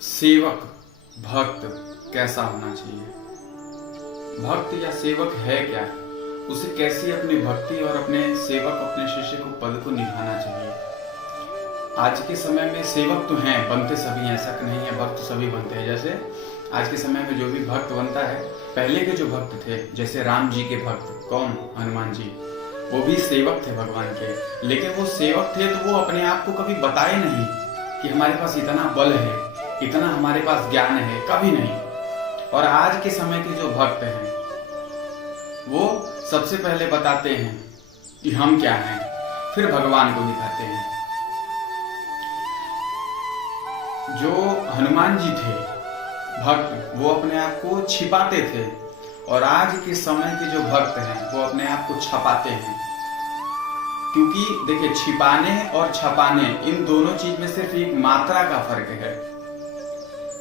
सेवक भक्त कैसा होना चाहिए? भक्त या सेवक है क्या? उसे कैसे अपनी भक्ति और अपने सेवक अपने शिष्य को पद को निभाना चाहिए? आज के समय में सेवक तो हैं, बनते सभी हैं, ऐसा नहीं है, भक्त सभी बनते हैं। जैसे आज के समय में जो भी भक्त बनता है, पहले के जो भक्त थे, जैसे राम जी के भक्त, कौन? हनुमान जी, वो भी सेवक थे भगवान के। लेकिन वो सेवक थे तो वो अपने आप को कभी बताए नहीं कि हमारे पास इतना बल है, इतना हमारे पास ज्ञान है, कभी नहीं। और आज के समय के जो भक्त हैं, वो सबसे पहले बताते हैं कि हम क्या हैं, फिर भगवान को दिखाते हैं। जो हनुमान जी थे भक्त, वो अपने आप को छिपाते थे, और आज के समय के जो भक्त हैं वो अपने आप को छपाते हैं। क्योंकि देखिए, छिपाने और छपाने, इन दोनों चीज में सिर्फ एक मात्रा का फर्क है।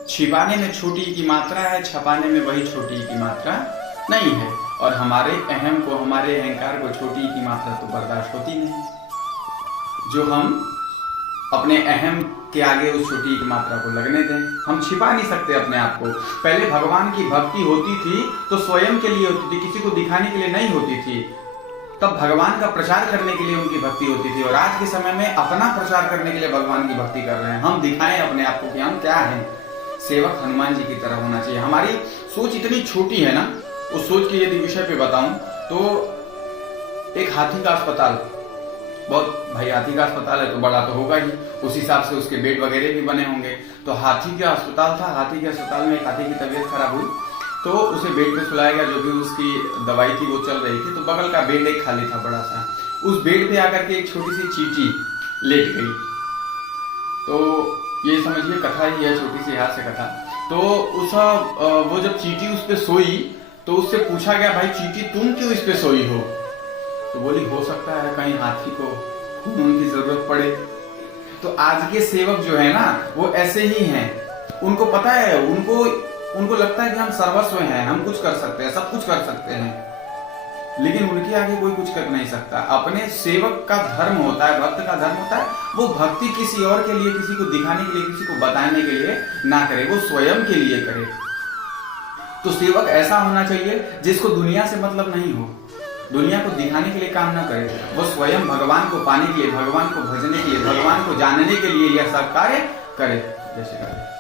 छिपाने में छोटी की मात्रा है, छपाने में वही छोटी की मात्रा नहीं है। और हमारे अहम को, हमारे अहंकार को छोटी की मात्रा तो बर्दाश्त होती नहीं, जो हम अपने अहम के आगे उस छोटी की मात्रा को लगने दें। हम छिपा नहीं सकते अपने आप को। पहले भगवान की भक्ति होती थी तो स्वयं के लिए होती थी, किसी को दिखाने के लिए नहीं होती थी। तब भगवान का प्रचार करने के लिए उनकी भक्ति होती थी। और आज के समय में अपना प्रचार करने के लिए भगवान की भक्ति कर रहे हैं। हम दिखाएं अपने आप को कि हम क्या हैं। सेवक हनुमान जी की तरह होना चाहिए। हमारी सोच इतनी छोटी है ना, उस सोच के यदि विषय पे बताऊं तो एक हाथी का अस्पताल, बहुत भाई हाथी का अस्पताल है तो बड़ा तो होगा ही, उस हिसाब से उसके बेड वगैरह भी बने होंगे। तो हाथी का अस्पताल था, हाथी के अस्पताल में एक हाथी की तबीयत खराब हुई तो उसे बेड पे सुलाया गया। जो भी उसकी दवाई थी वो चल रही थी, तो बगल का बेड एक खाली था बड़ा सा। उस बेड पे आकर के एक छोटी सी चींटी लेट गई। तो ये समझिए कथा ही है, छोटी सी हास्य कथा। तो वो जब चींटी उस पे सोई तो उससे पूछा गया, भाई चींटी तुम क्यों इस पे सोई हो? तो बोली, हो सकता है कहीं हाथी को खून की जरूरत पड़े। तो आज के सेवक जो है ना, वो ऐसे ही हैं। उनको पता है, उनको लगता है कि हम सर्वस्व हैं, हम कुछ कर सकते हैं, सब कुछ कर सकते हैं। लेकिन उनके आगे कोई कुछ कर नहीं सकता। अपने सेवक का धर्म होता है, भक्त का धर्म होता है, वो भक्ति किसी और के लिए, किसी को दिखाने के लिए, किसी को बताने के लिए ना करे, वो स्वयं के लिए करे। तो सेवक ऐसा होना चाहिए जिसको दुनिया से मतलब नहीं हो, दुनिया को दिखाने के लिए काम ना करे। वो स्वयं भगवान को पाने के लिए, भगवान को भजने के लिए, भगवान को जानने के लिए यह सब कार्य करे। जैसे